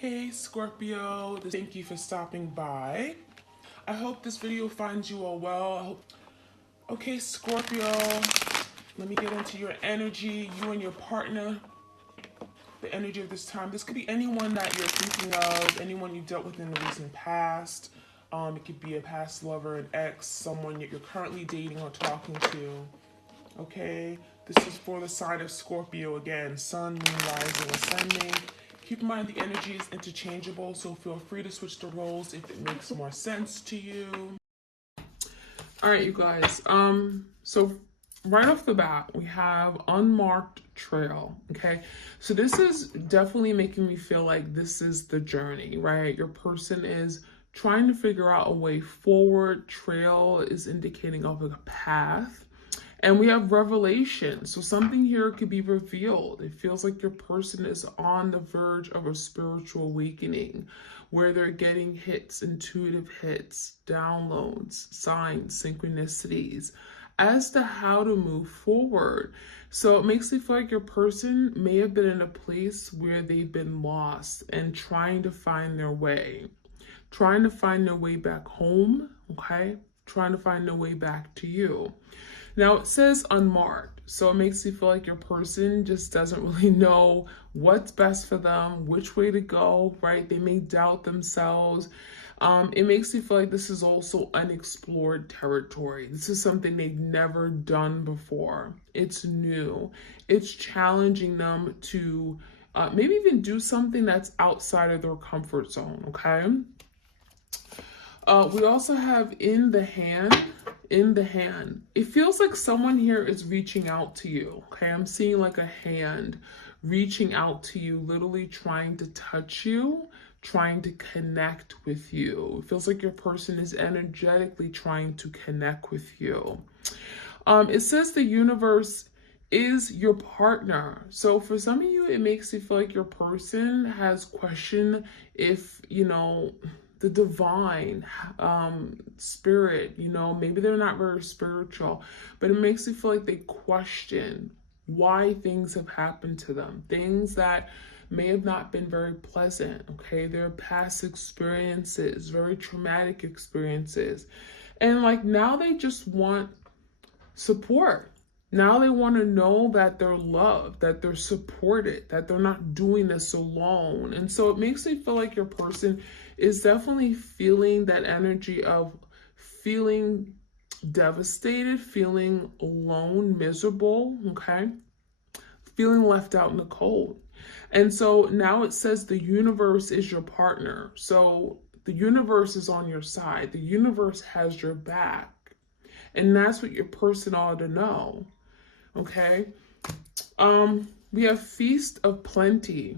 Hey Scorpio, thank you for stopping by. I hope this video finds you all well. Okay, Scorpio, let me get into your energy, you and your partner, the energy of this time. This could be anyone that you're thinking of, anyone you dealt with in the recent past. It could be a past lover, an ex, someone that you're currently dating or talking to. Okay, this is for the sign of Scorpio again, sun, moon, rising, ascending. Keep in mind the energy is interchangeable, so feel free to switch the roles if it makes more sense to you. All right, you guys. So right off the bat, we have unmarked trail. Okay, so this is definitely making me feel like this is the journey, right? Your person is trying to figure out a way forward. Trail is indicating of a path. And we have revelation. So something here could be revealed. It feels like your person is on the verge of a spiritual awakening where they're getting hits, intuitive hits, downloads, signs, synchronicities as to how to move forward. So it makes me feel like your person may have been in a place where they've been lost and trying to find their way, trying to find their way back home, okay? Trying to find their way back to you. Now it says unmarked, so it makes you feel like your person just doesn't really know what's best for them, which way to go, right? They may doubt themselves. It makes you feel like this is also unexplored territory. This is something they've never done before. It's new. It's challenging them to maybe even do something that's outside of their comfort zone, okay? We also have in the hand. It feels like someone here is reaching out to you, okay? I'm seeing like a hand reaching out to you, literally trying to touch you, trying to connect with you. It feels like your person is energetically trying to connect with you. It says the universe is your partner. So for some of you, it makes you feel like your person has questioned if, the divine spirit, maybe they're not very spiritual, but it makes you feel like they question why things have happened to them, things that may have not been very pleasant, okay? Their past experiences, very traumatic experiences. And like now they just want support. Now they want to know that they're loved, that they're supported, that they're not doing this alone. And so it makes me feel like your person is definitely feeling that energy of feeling devastated, feeling alone, miserable, okay? Feeling left out in the cold. And so now it says the universe is your partner. So the universe is on your side. The universe has your back. And that's what your person ought to know. Okay. We have Feast of Plenty.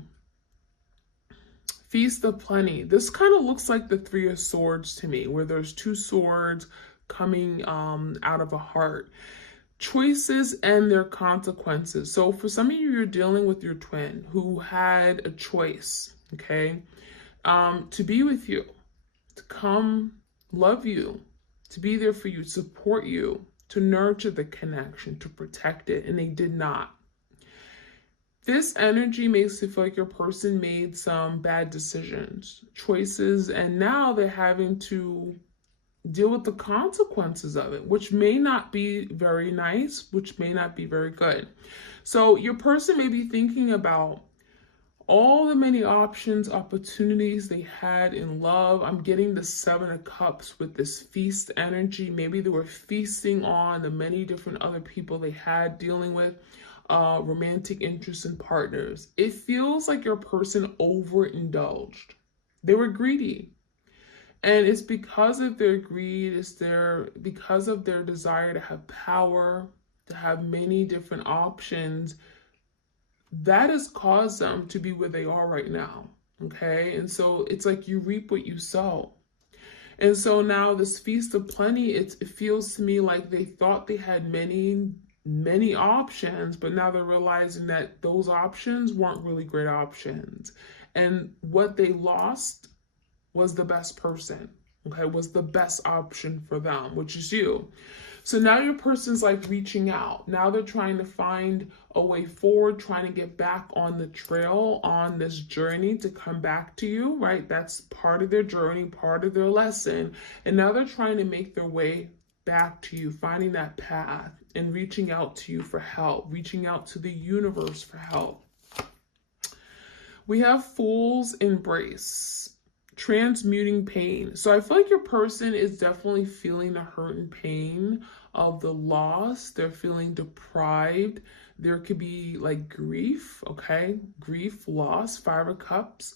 Feast of Plenty. This kind of looks like the Three of Swords to me, where there's two swords coming out of a heart. Choices and their consequences. So for some of you, you're dealing with your twin who had a choice, okay, to be with you, to come love you, to be there for you, support you, to nurture the connection, to protect it, and they did not. This energy makes it feel like your person made some bad decisions, choices, and now they're having to deal with the consequences of it, which may not be very nice, which may not be very good. So your person may be thinking about all the many options, opportunities they had in love. I'm getting the Seven of Cups with this feast energy. Maybe they were feasting on the many different other people they had dealing with, romantic interests and partners. It feels like your person overindulged. They were greedy. And it's because of their greed, because of their desire to have power, to have many different options, that has caused them to be where they are right now, okay? And so it's like you reap what you sow. And so now this Feast of Plenty, it feels to me like they thought they had many options, but now they're realizing that those options weren't really great options. And what they lost was the best person. okay, was the best option for them, which is you. So now your person's like reaching out. Now they're trying to find a way forward, trying to get back on the trail, on this journey to come back to you, right? That's part of their journey, part of their lesson. And now they're trying to make their way back to you, finding that path and reaching out to you for help, reaching out to the universe for help. We have Fool's Embrace, transmuting pain. So I feel like your person is definitely feeling the hurt and pain of the loss. They're feeling deprived. There could be like grief, okay? Grief, loss, 5 of Cups.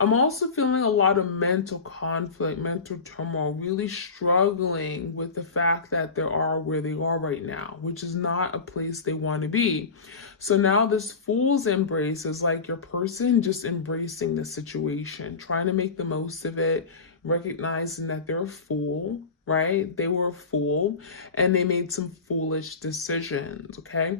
I'm also feeling a lot of mental conflict, mental turmoil, really struggling with the fact that they are where they are right now, which is not a place they want to be. So now this Fool's Embrace is like your person just embracing the situation, trying to make the most of it, recognizing that they're a fool, right? They were a fool and they made some foolish decisions, okay?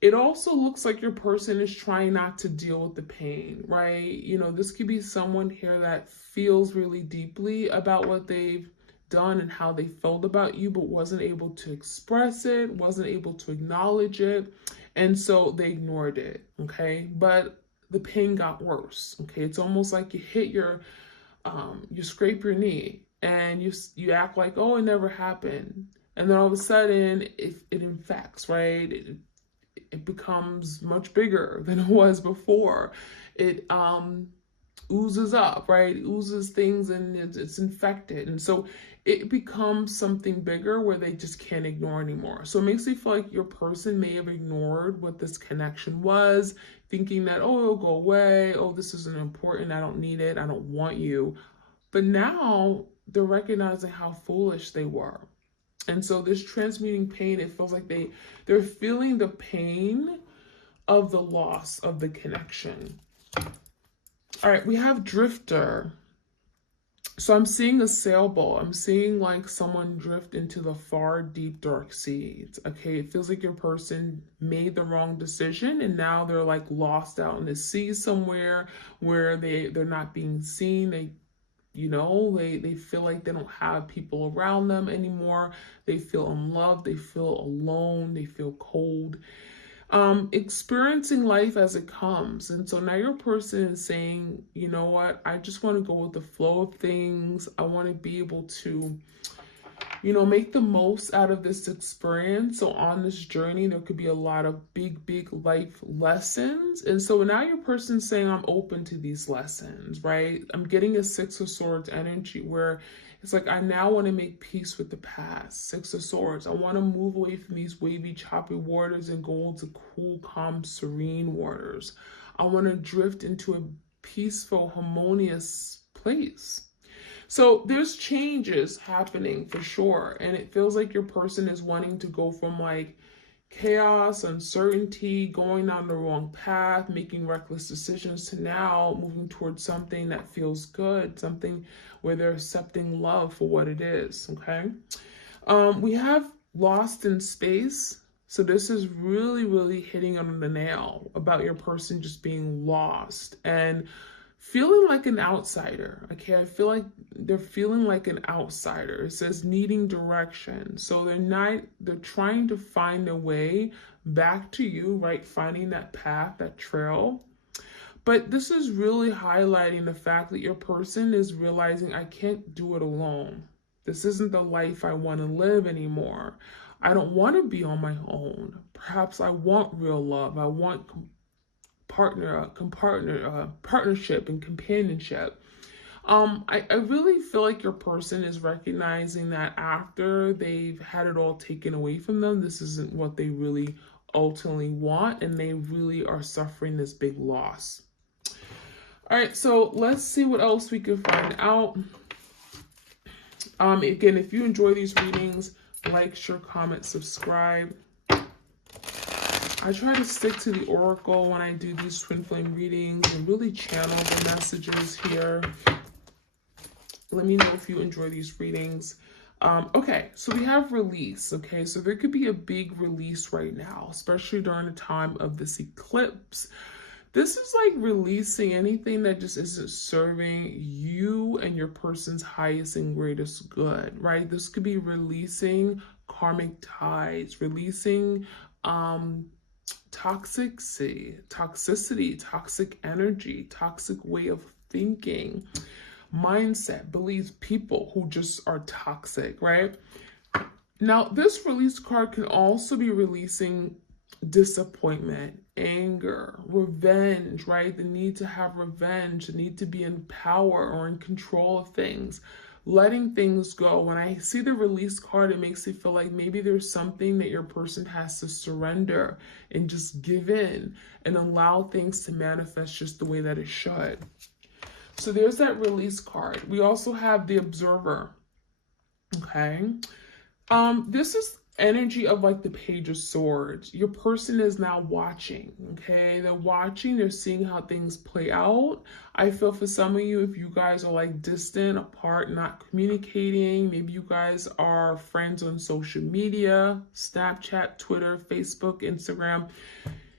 It also looks like your person is trying not to deal with the pain, right? You know, this could be someone here that feels really deeply about what they've done and how they felt about you, but wasn't able to express it, wasn't able to acknowledge it. And so they ignored it, okay? But the pain got worse, okay? It's almost like you hit you scrape your knee and you act like, oh, it never happened. And then all of a sudden it infects, right? It becomes much bigger than it was before. It oozes up, right? It oozes things and it's infected. And so it becomes something bigger where they just can't ignore anymore. So it makes me feel like your person may have ignored what this connection was, thinking that, oh, it'll go away. Oh, this isn't important. I don't need it. I don't want you. But now they're recognizing how foolish they were. And so this transmuting pain, it feels like they're feeling the pain of the loss of the connection. All right, we have Drifter. So I'm seeing a sailboat. I'm seeing like someone drift into the far, deep, dark seas. Okay, it feels like your person made the wrong decision and now they're like lost out in the sea somewhere where they're not being seen. They feel like they don't have people around them anymore. They feel unloved. They feel alone. They feel cold. Experiencing life as it comes. And so now your person is saying, you know what? I just want to go with the flow of things. I want to be able to, make the most out of this experience. So on this journey, there could be a lot of big, big life lessons. And so now your person's saying, I'm open to these lessons, right? I'm getting a 6 of Swords energy where it's like, I now want to make peace with the past. 6 of Swords. I want to move away from these wavy, choppy waters and go into cool, calm, serene waters. I want to drift into a peaceful, harmonious place. So there's changes happening for sure. And it feels like your person is wanting to go from like chaos, uncertainty, going down the wrong path, making reckless decisions to now moving towards something that feels good, something where they're accepting love for what it is, okay? We have Lost in Space. So this is really, really hitting on the nail about your person just being lost and feeling like an outsider, okay? I feel like they're feeling like an outsider. It says needing direction. So they're trying to find a way back to you, right? Finding that path, that trail. But this is really highlighting the fact that your person is realizing, I can't do it alone. This isn't the life I want to live anymore. I don't want to be on my own. Perhaps I want real love. I want partnership and companionship. I really feel like your person is recognizing that after they've had it all taken away from them, this isn't what they really ultimately want, and they really are suffering this big loss. All right, so let's see what else we can find out. Again, if you enjoy these readings, like, share, comment, subscribe. I try to stick to the oracle when I do these twin flame readings and really channel the messages here. Let me know if you enjoy these readings. Okay, so we have release, okay? So there could be a big release right now, especially during the time of this eclipse. This is like releasing anything that just isn't serving you and your person's highest and greatest good, right? This could be releasing karmic ties, releasing toxicity, toxic energy, toxic way of thinking, mindset, beliefs, people who just are toxic, right? Now, this release card can also be releasing disappointment, anger, revenge, right? The need to have revenge, the need to be in power or in control of things, letting things go. When I see the release card, it makes me feel like maybe there's something that your person has to surrender and just give in and allow things to manifest just the way that it should. So there's that release card. We also have the observer. Okay. This is energy of like the Page of Swords. Your person is now watching, okay? They're watching, they're seeing how things play out. I feel for some of you, if you guys are like distant, apart, not communicating, maybe you guys are friends on social media, Snapchat, Twitter, Facebook, Instagram,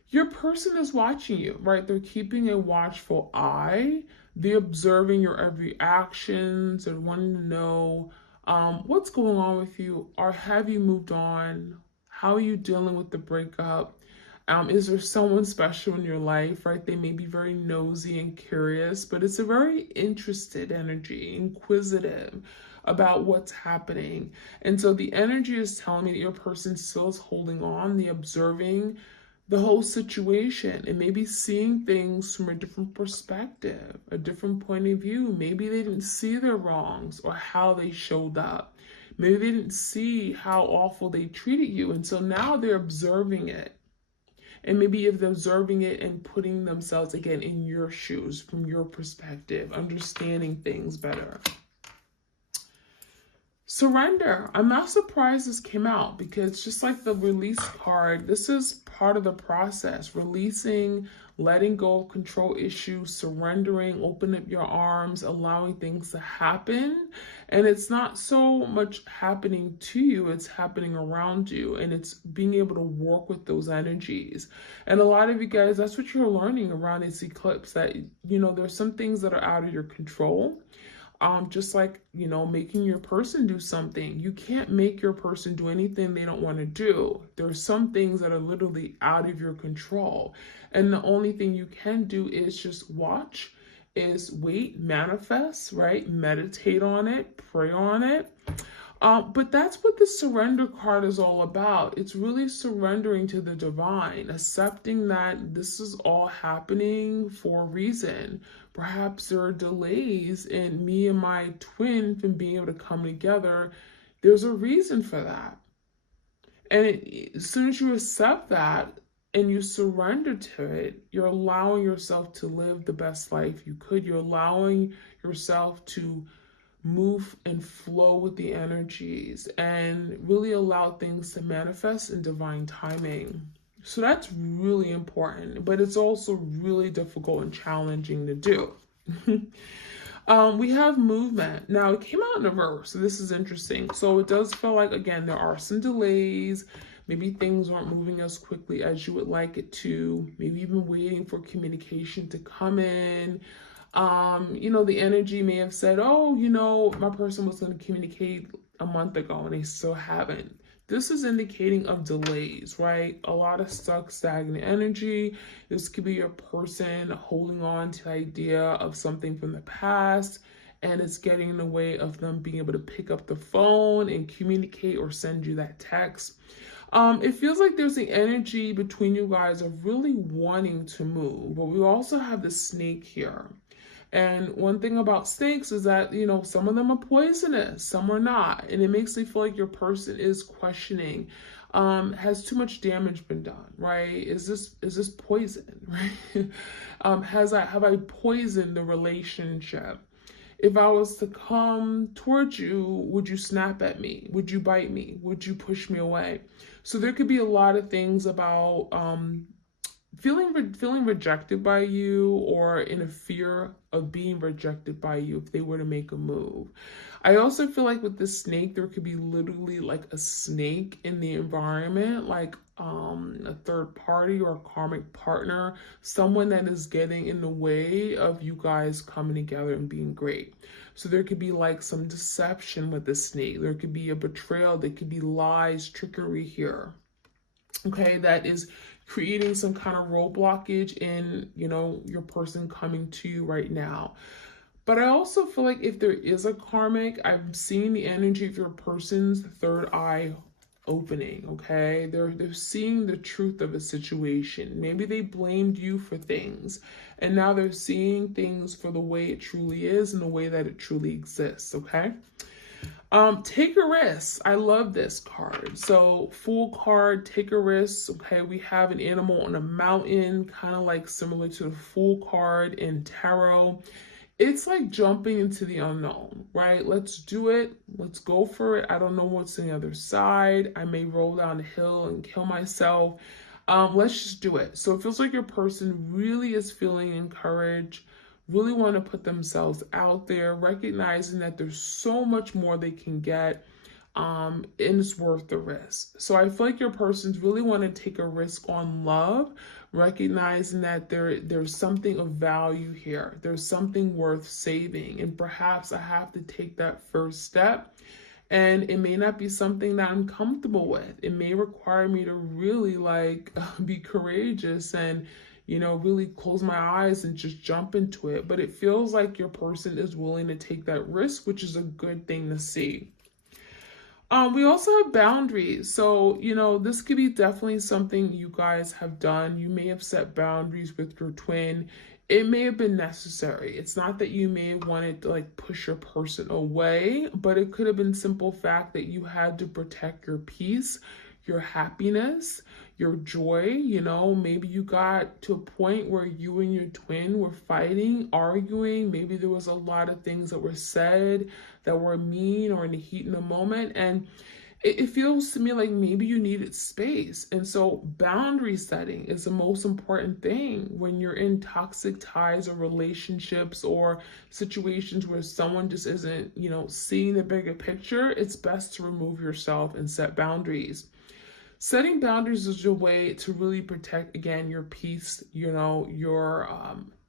your person is watching you, right? They're keeping a watchful eye. They're observing your every actions and wanting to know what's going on with you, or have you moved on? How are you dealing with the breakup? Is there someone special in your life, right? They may be very nosy and curious, but it's a very interested energy, inquisitive about what's happening. And so the energy is telling me that your person still is holding on, the observing the whole situation, and maybe seeing things from a different perspective, a different point of view. Maybe they didn't see their wrongs or how they showed up. Maybe they didn't see how awful they treated you. And so now they're observing it. And maybe if they're observing it and putting themselves again in your shoes from your perspective, understanding things better. Surrender. I'm not surprised this came out, because just like the release card, this is part of the process. Releasing, letting go of control issues, surrendering, open up your arms, allowing things to happen. And it's not so much happening to you, it's happening around you. And it's being able to work with those energies. And a lot of you guys, that's what you're learning around this eclipse, that, you know, there's some things that are out of your control. Just like, you know, making your person do something. You can't make your person do anything they don't want to do. There are some things that are literally out of your control. And the only thing you can do is just watch, is wait, manifest, right? Meditate on it, pray on it. But that's what the surrender card is all about. It's really surrendering to the divine, accepting that this is all happening for a reason. Perhaps there are delays in me and my twin from being able to come together. There's a reason for that. And as soon as you accept that and you surrender to it, you're allowing yourself to live the best life you could. You're allowing yourself to move and flow with the energies and really allow things to manifest in divine timing. So that's really important, but it's also really difficult and challenging to do. We have movement. Now, it came out in reverse, so this is interesting. So it does feel like, again, there are some delays. Maybe things aren't moving as quickly as you would like it to. Maybe even waiting for communication to come in. You know, the energy may have said, oh, you know, my person was going to communicate a month ago and they still haven't. This is indicating of delays, right? A lot of stuck, stagnant energy. This could be your person holding on to the idea of something from the past, and it's getting in the way of them being able to pick up the phone and communicate or send you that text. It feels like there's the energy between you guys of really wanting to move, but we also have the snake here. And one thing about snakes is that, you know, some of them are poisonous, some are not. And it makes me feel like your person is questioning, has too much damage been done, right? Is this poison, right? Have I poisoned the relationship? If I was to come towards you, would you snap at me? Would you bite me? Would you push me away? So there could be a lot of things about feeling rejected by you, or in a fear of being rejected by you if they were to make a move. I also feel like with the snake, there could be literally like a snake in the environment, like a third party or a karmic partner, someone that is getting in the way of you guys coming together and being great. So there could be like some deception with the snake. There could be a betrayal. There could be lies, trickery here. Okay, that is creating some kind of roadblockage in, your person coming to you right now. But I also feel like if there is a karmic, I'm seeing the energy of your person's third eye opening, okay? They're seeing the truth of a situation. Maybe they blamed you for things, and now they're seeing things for the way it truly is and the way that it truly exists, okay? Take a risk. I love this card. So Fool card, take a risk. Okay, we have an animal on a mountain, kind of like similar to the Fool card in tarot. It's like jumping into the unknown, right? Let's do it. Let's go for it. I don't know what's on the other side. I may roll down the hill and kill myself. Let's just do it. So it feels like your person really is feeling encouraged, really want to put themselves out there, recognizing that there's so much more they can get, and it's worth the risk. So I feel like your person's really want to take a risk on love, recognizing that there's something of value here. There's something worth saving, and perhaps I have to take that first step. And it may not be something that I'm comfortable with. It may require me to really be courageous and really close my eyes and just jump into it. But it feels like your person is willing to take that risk, which is a good thing to see. We also have boundaries. So, this could be definitely something you guys have done. You may have set boundaries with your twin. It may have been necessary. It's not that you may have wanted to push your person away, but it could have been simple fact that you had to protect your peace, your happiness, your joy. Maybe you got to a point where you and your twin were fighting, arguing. Maybe there was a lot of things that were said that were mean or in the heat in the moment. And it feels to me like maybe you needed space. And so boundary setting is the most important thing when you're in toxic ties or relationships or situations where someone just isn't, seeing the bigger picture. It's best to remove yourself and set boundaries. Setting boundaries is your way to really protect, again, your peace,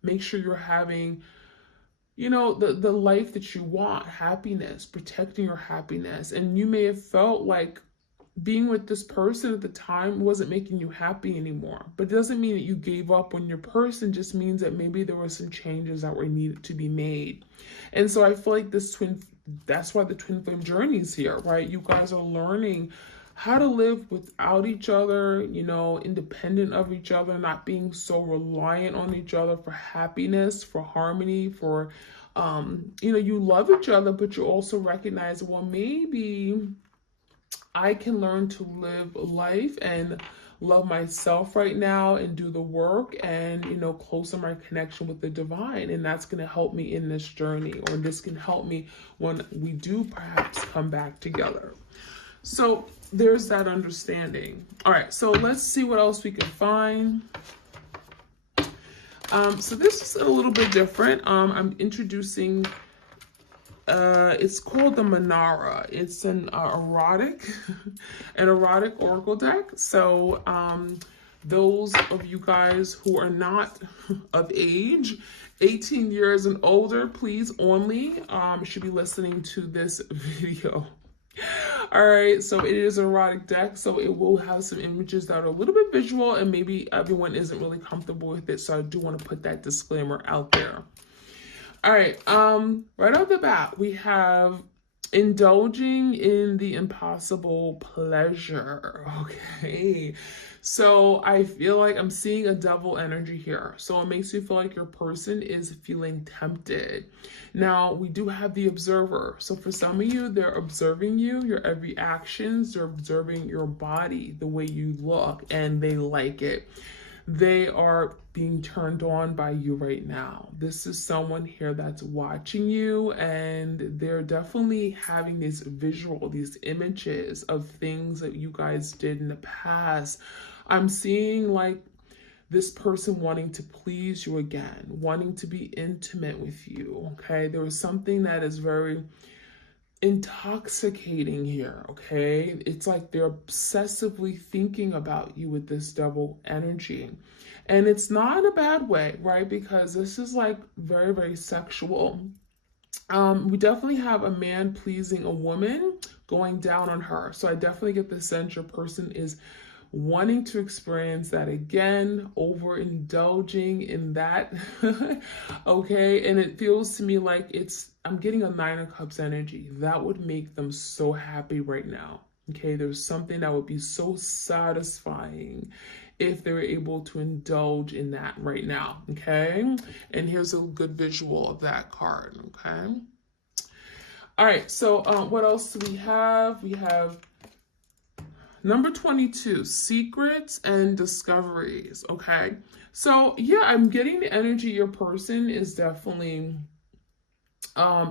make sure you're having, the life that you want, happiness, protecting your happiness. And you may have felt like being with this person at the time wasn't making you happy anymore. But it doesn't mean that you gave up on your person, just means that maybe there were some changes that were needed to be made. And so I feel like that's why the twin flame journey is here, right? You guys are learning how to live without each other, independent of each other, not being so reliant on each other for happiness, for harmony, for, you love each other, but you also recognize, well, maybe I can learn to live life and love myself right now and do the work and, closer my connection with the divine. And that's going to help me in this journey, or this can help me when we do perhaps come back together. So there's that understanding. All right, so let's see what else we can find. So this is a little bit different. I'm introducing, it's called the Manara. It's an erotic oracle deck. So those of you guys who are not of age, 18 years and older, please only should be listening to this video. All right, so it is an erotic deck, so it will have some images that are a little bit visual, and maybe everyone isn't really comfortable with it, so I do want to put that disclaimer out there. All right, right off the bat, we have indulging in the impossible pleasure. Okay, so I feel like I'm seeing a double energy here. So it makes you feel like your person is feeling tempted. Now, we do have the observer. So for some of you, they're observing you, your every actions, they're observing your body, the way you look, and they like it. They are being turned on by you right now. This is someone here that's watching you, and they're definitely having these images of things that you guys did in the past. I'm seeing this person wanting to please you again, wanting to be intimate with you, okay? There was something that is very intoxicating here, okay? It's like they're obsessively thinking about you with this double energy. And it's not in a bad way, right? Because this is like very, very sexual. We definitely have a man pleasing a woman going down on her. So I definitely get the sense your person is wanting to experience that again, overindulging in that. Okay, and it feels to me like I'm getting a 9 of Cups energy. That would make them so happy right now. Okay, there's something that would be so satisfying if they were able to indulge in that right now. Okay, and here's a good visual of that card. Okay, all right, so what else do we have? We have number 22, secrets and discoveries, okay? So, yeah, I'm getting the energy your person is definitely,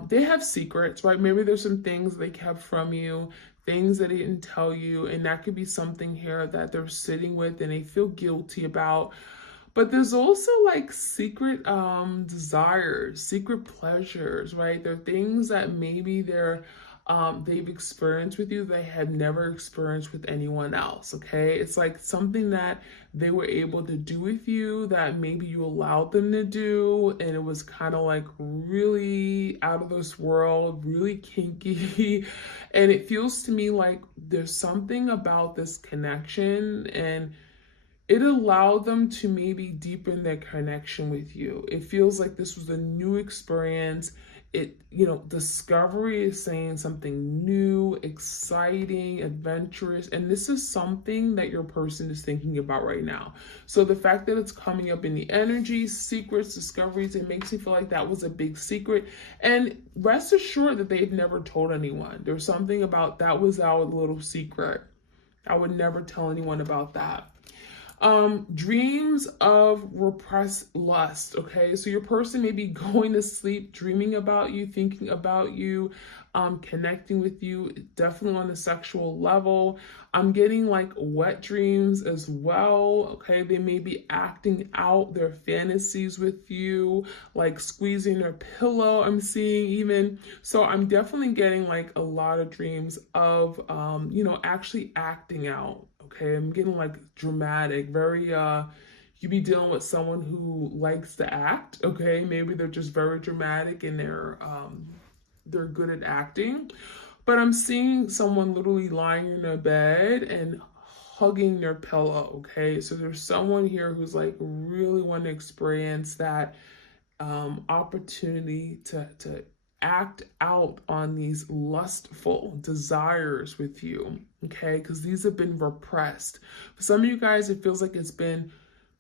they have secrets, right? Maybe there's some things they kept from you, things that they didn't tell you, and that could be something here that they're sitting with and they feel guilty about. But there's also like secret desires, secret pleasures, right? There are things that maybe they've experienced with you they had never experienced with anyone else, okay? It's like something that they were able to do with you that maybe you allowed them to do, and it was kind of like really out of this world, really kinky. And it feels to me like there's something about this connection, and it allowed them to maybe deepen their connection with you. It feels like this was a new experience. Discovery is saying something new, exciting, adventurous, and this is something that your person is thinking about right now. So the fact that it's coming up in the energy, secrets, discoveries, it makes me feel like that was a big secret. And rest assured that they've never told anyone. There's something about that was our little secret. I would never tell anyone about that. Dreams of repressed lust, okay? So your person may be going to sleep, dreaming about you, thinking about you, connecting with you, definitely on a sexual level. I'm getting like wet dreams as well, okay? They may be acting out their fantasies with you, like squeezing their pillow, I'm seeing even. So I'm definitely getting like a lot of dreams of, actually acting out. Okay, I'm getting like dramatic, very, you be dealing with someone who likes to act, okay? Maybe they're just very dramatic and they're good at acting. But I'm seeing someone literally lying in their bed and hugging their pillow, okay? So there's someone here who's like really want to experience that opportunity to act out on these lustful desires with you, okay? Because these have been repressed. For some of you guys, it feels like it's been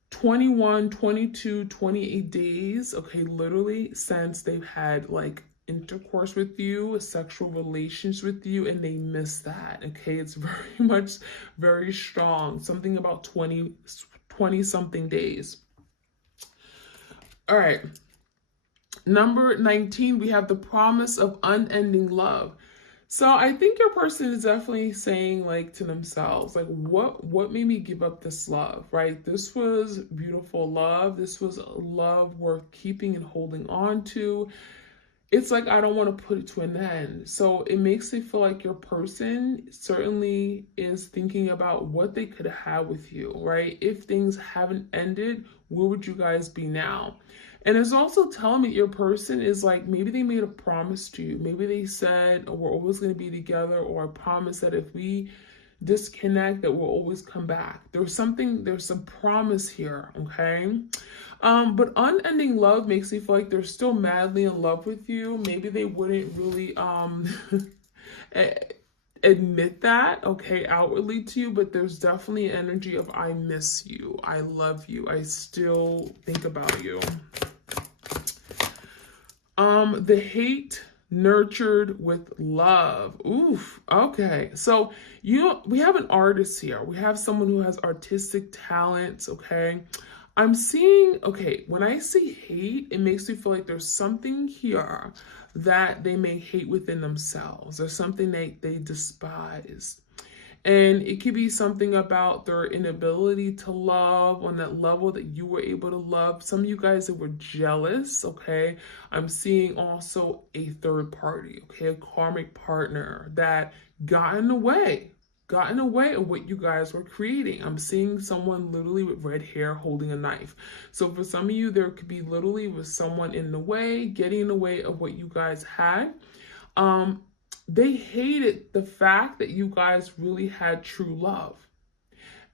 21, 22, 28 days, okay, literally since they've had like intercourse with you, sexual relations with you, and they miss that, okay? It's very much, very strong. Something about 20 something days. All right. Number 19, we have the promise of unending love. So I think your person is definitely saying like to themselves, like what made me give up this love, right? This was beautiful love. This was love worth keeping and holding on to. It's like, I don't want to put it to an end. So it makes me feel like your person certainly is thinking about what they could have with you, right? If things haven't ended, where would you guys be now? And it's also telling me your person is like, maybe they made a promise to you. Maybe they said, oh, we're always going to be together, or a promise that if we disconnect, that we'll always come back. There's some promise here, okay? But unending love makes me feel like they're still madly in love with you. Maybe they wouldn't really admit that, okay, outwardly to you, but there's definitely energy of I miss you, I love you, I still think about you. The hate nurtured with love. Oof. Okay. So we have an artist here. We have someone who has artistic talents. Okay. I'm seeing, okay, when I see hate, it makes me feel like there's something here that they may hate within themselves. There's something they despise. And it could be something about their inability to love on that level that you were able to love. Some of you guys that were jealous, okay? I'm seeing also a third party, okay? A karmic partner that got in the way of what you guys were creating. I'm seeing someone literally with red hair holding a knife. So for some of you, there could be literally with someone in the way, getting in the way of what you guys had. They hated the fact that you guys really had true love.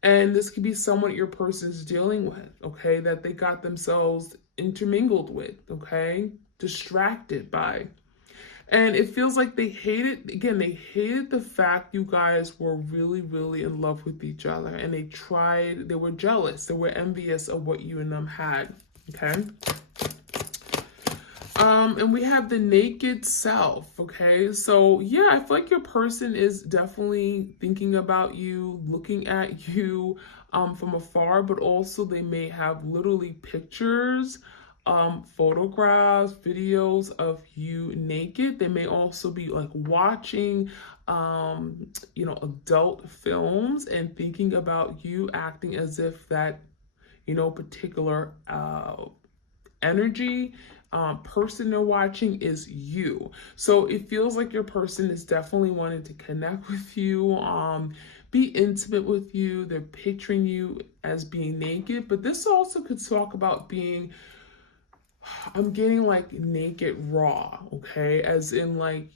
And this could be someone your person's dealing with, okay, that they got themselves intermingled with, okay, distracted by. And it feels like they hated the fact you guys were really, really in love with each other. And they were jealous, they were envious of what you and them had, okay? And we have the naked self, okay? So yeah, I feel like your person is definitely thinking about you, looking at you from afar, but also they may have literally pictures, photographs, videos of you naked. They may also be like watching, adult films and thinking about you, acting as if that, particular energy, person they're watching is you. So it feels like your person is definitely wanting to connect with you, be intimate with you. They're picturing you as being naked, but this also could talk about being, I'm getting like naked raw, okay? As in like,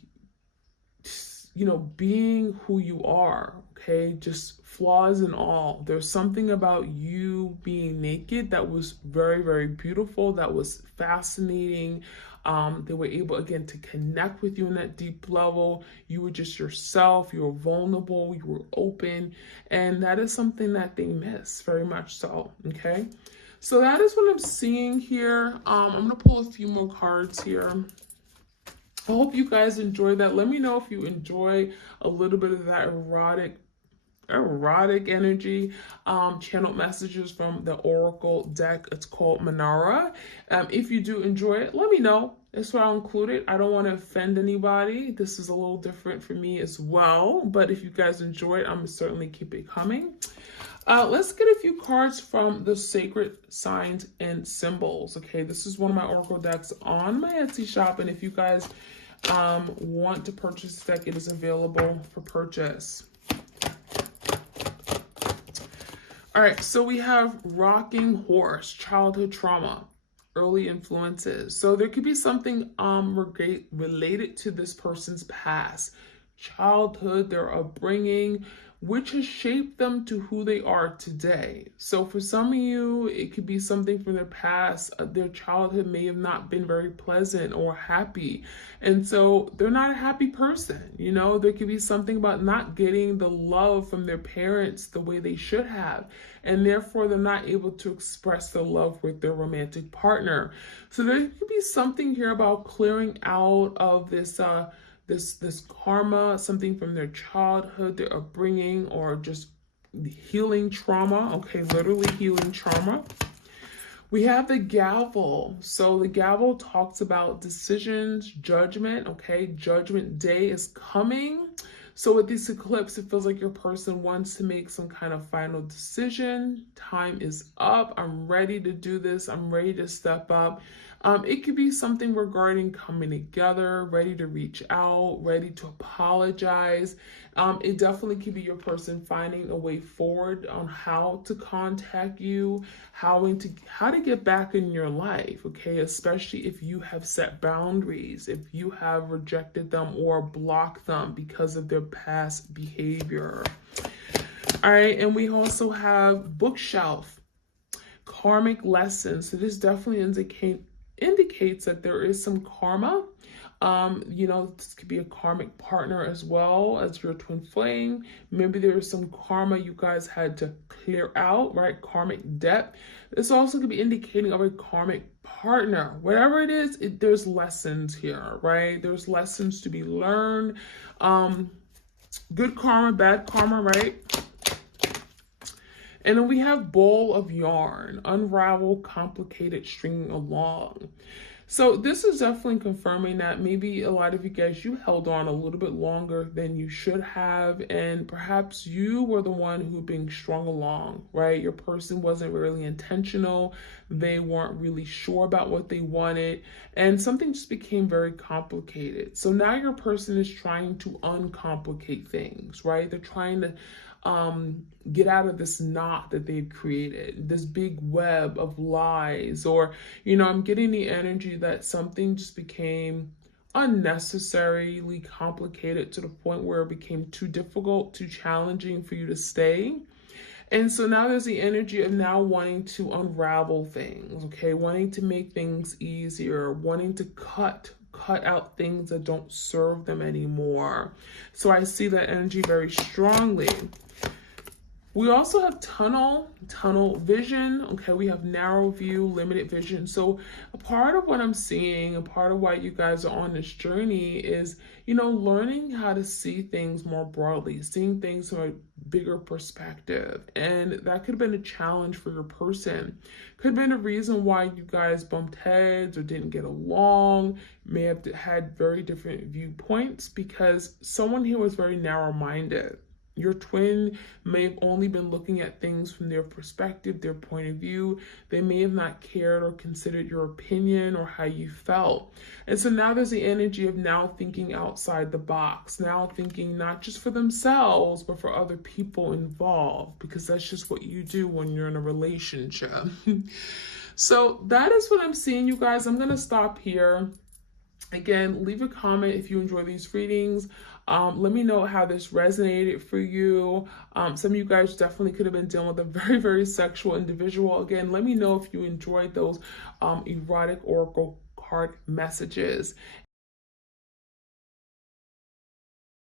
being who you are, okay? Just flaws and all. There's something about you being naked that was very, very beautiful, that was fascinating. They were able, again, to connect with you in that deep level. You were just yourself, you were vulnerable, you were open, and that is something that they miss very much so, okay? So that is what I'm seeing here. I'm gonna pull a few more cards here. I hope you guys enjoy that. Let me know if you enjoy a little bit of that erotic energy. Channel messages from the Oracle deck. It's called Manara. If you do enjoy it, let me know. That's why I'll include it. I don't want to offend anybody. This is a little different for me as well. But if you guys enjoy it, I'm going to certainly keep it coming. Let's get a few cards from the Sacred Signs and Symbols. Okay, this is one of my Oracle decks on my Etsy shop. And if you guys want to purchase this deck, it is available for purchase. All right, so we have Rocking Horse, childhood trauma, early influences. So there could be something related to this person's past, childhood, their upbringing, which has shaped them to who they are today. So for some of you, it could be something from their past. Their childhood may have not been very pleasant or happy. And so they're not a happy person. There could be something about not getting the love from their parents the way they should have. And therefore, they're not able to express their love with their romantic partner. So there could be something here about clearing out of this karma, something from their childhood, their upbringing, or just healing trauma. Okay, literally healing trauma. We have the gavel. So the gavel talks about decisions, judgment. Okay, judgment day is coming. So with this eclipse, it feels like your person wants to make some kind of final decision. Time is up. I'm ready to do this. I'm ready to step up. It could be something regarding coming together, ready to reach out, ready to apologize. It definitely could be your person finding a way forward on how to contact you, how to get back in your life, okay? Especially if you have set boundaries, if you have rejected them or blocked them because of their past behavior. All right, and we also have bookshelf, karmic lessons. So this definitely indicates that there is some karma. This could be a karmic partner as well as your twin flame. Maybe there is some karma you guys had to clear out, right? Karmic debt. This also could be indicating of a karmic partner. Whatever it is, there's lessons here, right? There's lessons to be learned. Good karma, bad karma, right? And then we have ball of yarn, unravel, complicated, stringing along. So this is definitely confirming that maybe a lot of you guys, you held on a little bit longer than you should have, and perhaps you were the one who being strung along, right? Your person wasn't really intentional. They weren't really sure about what they wanted, and something just became very complicated. So now your person is trying to uncomplicate things, right? They're trying to get out of this knot that they've created, this big web of lies, or, I'm getting the energy that something just became unnecessarily complicated to the point where it became too difficult, too challenging for you to stay. And so now there's the energy of now wanting to unravel things, okay? Wanting to make things easier, wanting to cut out things that don't serve them anymore. So I see that energy very strongly. We also have tunnel vision. Okay, we have narrow view, limited vision. So a part of what I'm seeing, a part of why you guys are on this journey is, learning how to see things more broadly, seeing things from a bigger perspective. And that could have been a challenge for your person. Could have been a reason why you guys bumped heads or didn't get along, may have had very different viewpoints, because someone here was very narrow-minded. Your twin may have only been looking at things from their perspective, their point of view. They may have not cared or considered your opinion or how you felt. And so now there's the energy of now thinking outside the box, now thinking not just for themselves, but for other people involved, because that's just what you do when you're in a relationship. So that is what I'm seeing, you guys. I'm going to stop here. Again, leave a comment if you enjoy these readings. Let me know how this resonated for you. Some of you guys definitely could have been dealing with a very, very sexual individual. Again, let me know if you enjoyed those erotic oracle card messages.